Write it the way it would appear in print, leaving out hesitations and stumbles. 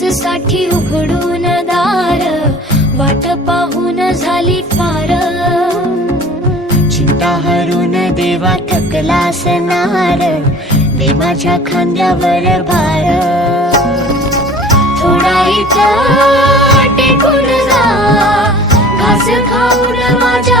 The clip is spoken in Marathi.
साठी उघडून दार, वाट पाहून झाली फार. चिंता हरून देवा थकला असणार, दे माझ्या खांद्यावर भार. थोडा इथं टेकून जा, घास खाऊन माझ्या